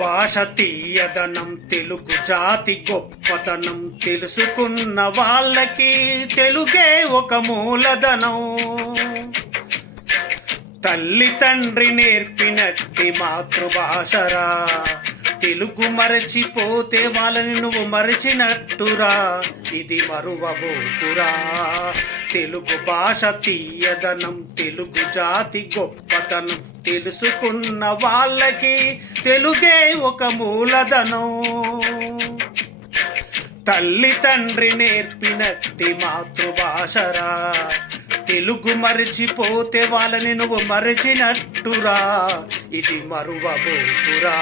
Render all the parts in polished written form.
భాష తీయదనం, తెలుగు జాతి గొప్పతనం తెలుసుకున్న వాళ్ళకి తెలుగే ఒక మూలధనం. తల్లి తండ్రి నేర్పినట్టి మాతృభాషరా, తెలుగు మరచిపోతే వాళ్ళని నువ్వు మరచినట్టురా, ఇది మరువబోకురా. తెలుగు భాష తీయదనం, తెలుగు జాతి గొప్పతనం తెలుసుకున్న వాళ్ళకి తెలుగే ఒక మూలధనం. తల్లి తండ్రి నేర్పినట్టి మాతృభాషరా, తెలుగు మరచిపోతే వాళ్ళని నువ్వు మరచినట్టురా, ఇది మరువబోకురా.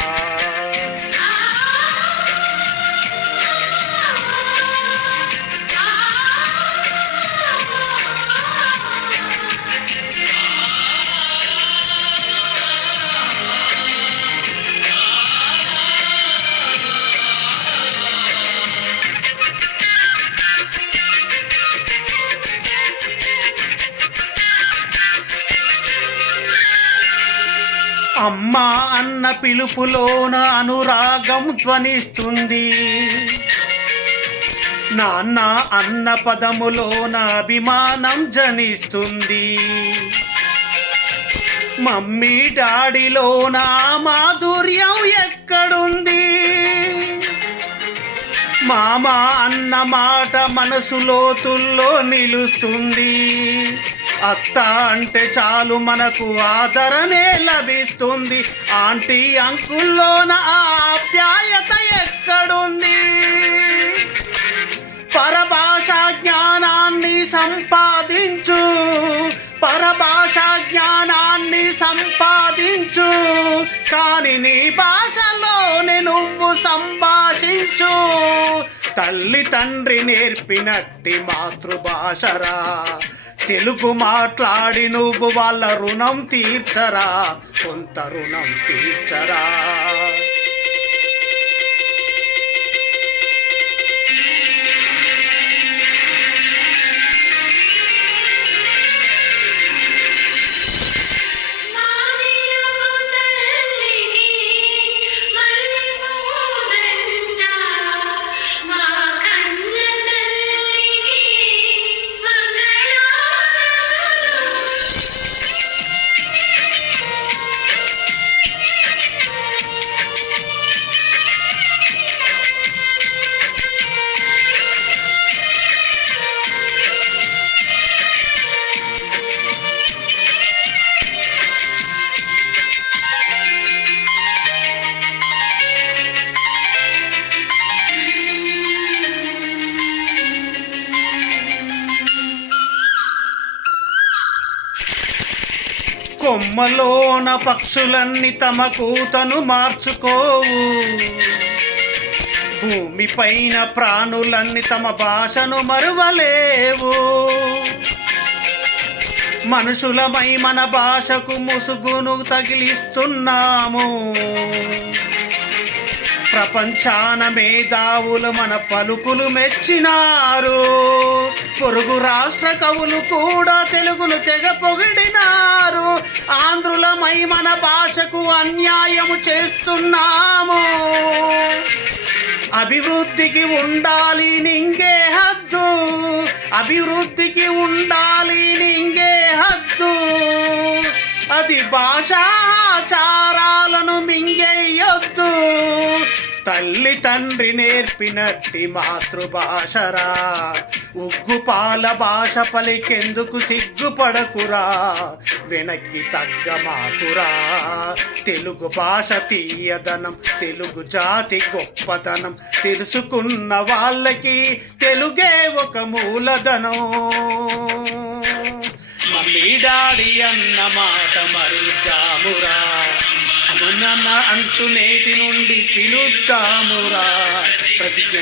అమ్మా అన్న పిలుపులోన అనురాగం ధ్వనిస్తుంది, నాన్న అన్న పదములోన అభిమానం జనిస్తుంది. మమ్మీ డాడీలోన మాధుర్యం ఎక్కడుంది? మామ అన్న మాట మనసు లోతుల్లో నిలుస్తుంది. అత్త అంటే చాలు మనకు ఆదరణే లభిస్తుంది. ఆంటీ అంకుల్లోన ఆప్యాయత ఎక్కడుంది? పరభాషా జ్ఞానాన్ని సంపాదించు, పరభాషా జ్ఞానాన్ని సంపాదించు, కానీ నీ భాషలోనే నువ్వు సంభాషించు. తల్లి తండ్రి నేర్పినట్టి మాతృభాషరా, తెలుగు మాట్లాడి నువ్వు వాళ్ళ రుణం తీర్చరా, కొంత రుణం తీర్చరా. కొమ్మలోన పక్షులన్నీ తమ కూతను మార్చుకోవు, భూమిపైన ప్రాణులన్నీ తమ భాషను మరువలేవు. మనుషులమై మన భాషకు ముసుగును తగిలిస్తున్నాము. ప్రపంచాన మేధావులు మన పలుకులు మెచ్చినారు. పొరుగు రాష్ట్ర కవులు కూడా తెలుగును తెగ పొగిడినారు. ఆంధ్రులమై మన భాషకు అన్యాయము చేస్తున్నాము. అభివృద్ధికి ఉండాలి నింగే హద్దు, అభివృద్ధికి ఉండాలి నింగే హద్దు. అది భాషాచారాలను మింగేయొద్దు. తల్లి తండ్రి నేర్పినట్టి మాతృభాషరా, ఉగ్గుపాల భాష పలికెందుకు సిగ్గుపడకురా, వెనక్కి తగ్గ మాకురా. తెలుగు భాష తీయదనం, తెలుగు జాతి గొప్పతనం తెలుసుకున్న వాళ్ళకి తెలుగే ఒక మూలధనం. మమ్మీ డాడీ అన్న మాట మరుద్దామురా, అమ్మన్న అంటూ నేటి నుండి పిలుద్దామురా. ప్రతిజ్ఞ